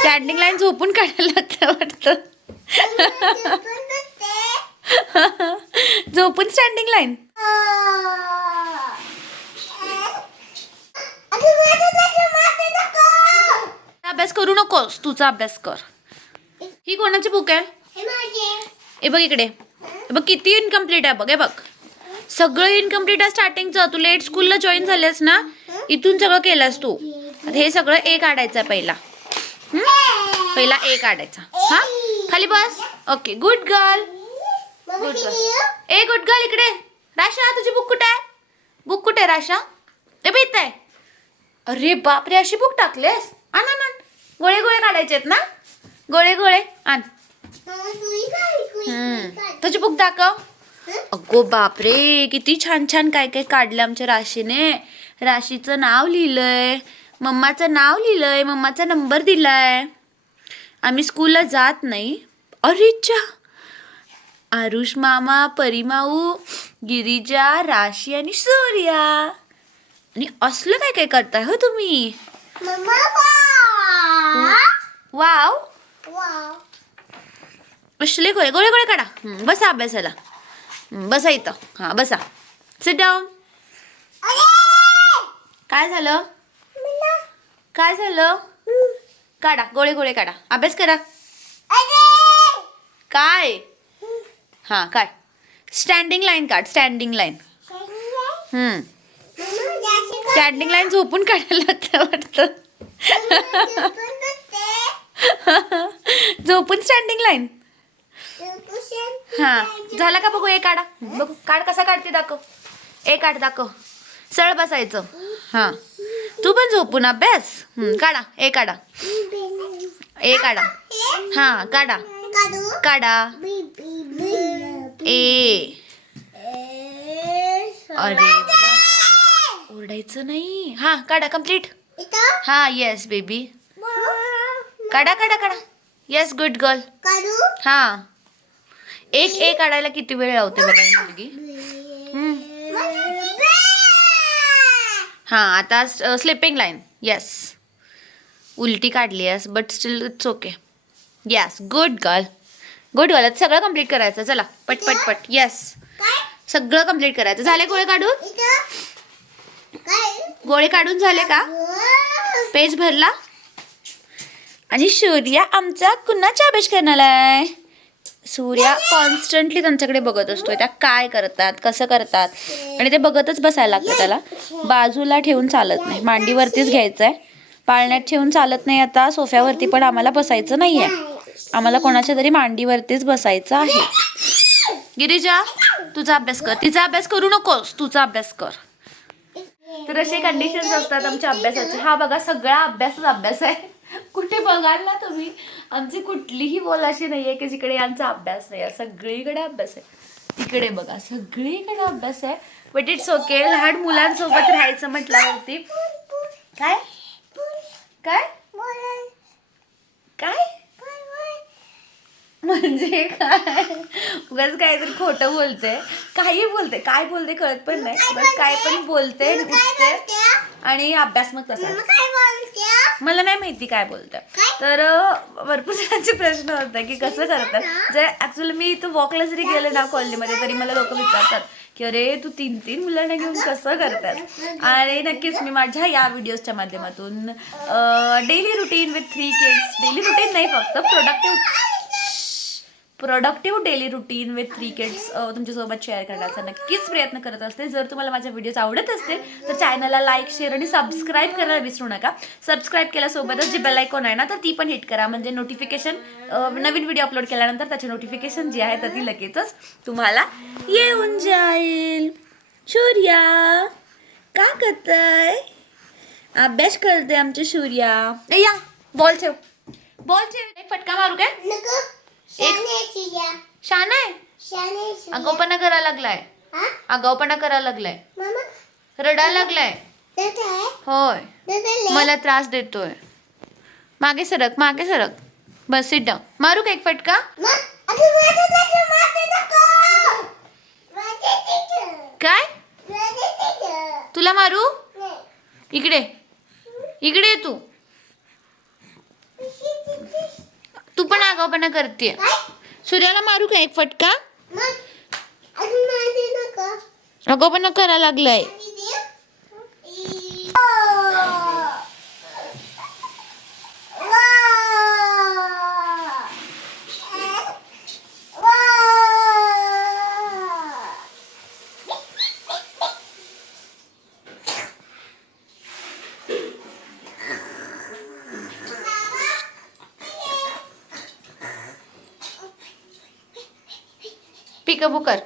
Standing line झोपून काढायला वाटतं. झोपून स्टँडिंग लाईन. अभ्यास करू नकोस तुझा अभ्यास कर. ही कोणाची बुक आहे? हे बघ इकडे. बघ किती इनकम्प्लीट आहे बघ हे बघ. सगळं इनकम्प्लीट आहे स्टार्टिंगचं तू लेट स्कूलला जॉईन झाल्यास ना इथून सगळं केलंस तू. हे सगळं ए काढायचं आहे पहिला. पहिला ए काढायचा. हा? खाली बस. Okay good girl good girl ए गुड गर्ल इकडे. राशा तुझी बुक कुठे आहे? बुक कुठे राशा? ते बघ इथं. आहे अरे बापरे अशी बुक टाकलेस? आण आण. गोळे गोळे काढायचे आहेत ना? गोळे गोळे. आण. तुझी बुक दाखव. अगो बापरे किती छान छान काय काय काढलं आमच्या राशीने. राशीचं नाव लिहिलंय. मम्माचं नाव लिहिलंय. मम्माचा नंबर दिलाय. आम्ही स्कूलला जात नाही. अरेच्या आरुष मामा परिमाऊ गिरिजा राशी आणि सूर्या. आणि असलं काय काय करताय हो तुम्ही? वाव. असले गोळे गोळे गोळे काढा. बसा अभ्यासाला. बसा इथं. हां बसा. सिट डाऊन काय झालं? काय झालं? काढा गोळे गोळे काढा. अभ्यास करा. काय? हां काय स्टँडिंग लाईन काढ स्टँडिंग लाईन स्टँडिंग लाईन झोपून काढायला वाटतं. झोपून स्टँडिंग लाईन हां. झाला का बघू ए काढा. बघू काढ कसा काढते दाखव. ए काढ दाखव. सरळ बसायचं. हां. तू पण झोपून अभ्यास काढा ए काढा. ए काढा. हा काढा. काढा. ए. अरे. ओरडायचं नाही. हा काढा कंप्लीट हा येस बेबी काढा काढा काढा. येस गुड गर्ल हा. एक ए काढायला किती वेळ लावते बघा मुलगी? हां आता स्लिपिंग लाईन येस उलटी काढली आहेस but still it's okay yes good girl good girl सगळं कंप्लीट करायचं चला. पट पट पट. येस सगळं कंप्लीट करायचं. झाले गोळे काढून? गोळे काढून झाले का? पेज भरला? आणि सूर्या आमचा कुणाचा अभ्यास करणार आहे सूर्या कॉन्स्टंटली त्यांच्याकडे बघत असतोय. त्या काय करतात कसं करतात? आणि ते बघतच बसायला लागतं त्याला. बाजूला ठेवून चालत नाही. मांडीवरतीच घ्यायचं आहे पाळण्यात ठेवून चालत नाही आता. सोफ्यावरती पण आम्हाला बसायचं नाही आहे आम्हाला कोणाच्या तरी मांडीवरतीच बसायचं आहे. गिरिजा तुझा अभ्यास कर. तिचा अभ्यास करू नकोस. तुझा अभ्यास कर. तर असे कंडिशन्स असतात आमच्या अभ्यासाचे. हा बघा सगळा अभ्यासच अभ्यास आहे. कुठे बघाल ना तुम्ही? आमची कुठलीही बोल अशी नाही आहे की जिकडे यांचा अभ्यास नाही आहे. सगळीकडे अभ्यास आहे. तिकडे बघा सगळीकडे अभ्यास आहे. बट इट्स ओके लहान मुलांसोबत राहायचं म्हटल्यावरती. काय? काय? काय? म्हणजे काय? उगाच काहीतरी खोटं बोलते. काही बोलते. काय बोलते कळत पण नाही. उगाच काय पण बोलते आणि उठते आणि अभ्यास मग तसा मला नाही माहिती काय बोलतं. तर भरपूर जणांचे प्रश्न होता की कसं करतात. जर ऍक्च्युअली मी इथं वॉकला जरी गेले ना कॉलनीमध्ये तरी मला लोक विचारतात की अरे तू तीन तीन मुलांना घेऊन कसं करतात? आणि नक्कीच मी माझ्या या व्हिडिओजच्या माध्यमातून daily routine with three kids daily routine नाही फक्त productive productive daily routine with three kids तुमच्यासोबत शेअर करण्याचा नक्कीच प्रयत्न करत असते. जर तुम्हाला माझ्या व्हिडिओज आवडत असतील तर चॅनलला लाईक शेअर आणि सबस्क्राईब करायला विसरू नका. सबस्क्राईब केल्यासोबतच जी बेलायकॉन आहे ना तर ती पण हिट करा. म्हणजे नोटिफिकेशन नवीन व्हिडिओ अपलोड केल्यानंतर त्याची नोटिफिकेशन जी आहे तर ती लगेचच तुम्हाला येऊन जाईल. शूर्या का करताय अभ्यास करते आमचे सूर्या. ए या बॉल ठेव. बॉल ठेव. फटका मारू काय? शान आहे आगाऊपणा करायला लागलाय. आगाऊपणा करायला लागलाय. रडायला लागलाय. होय. मला त्रास देतोय. मागे सरक मागे सरक. बस सिट डाऊन मारू का एक फटका? काय? तुला मारू? इकडे. इकडे तू. आगाऊपणा करते. सूर्याला मारू का एक फटका? आगाऊपणा करा लागलाय. पिकअप कर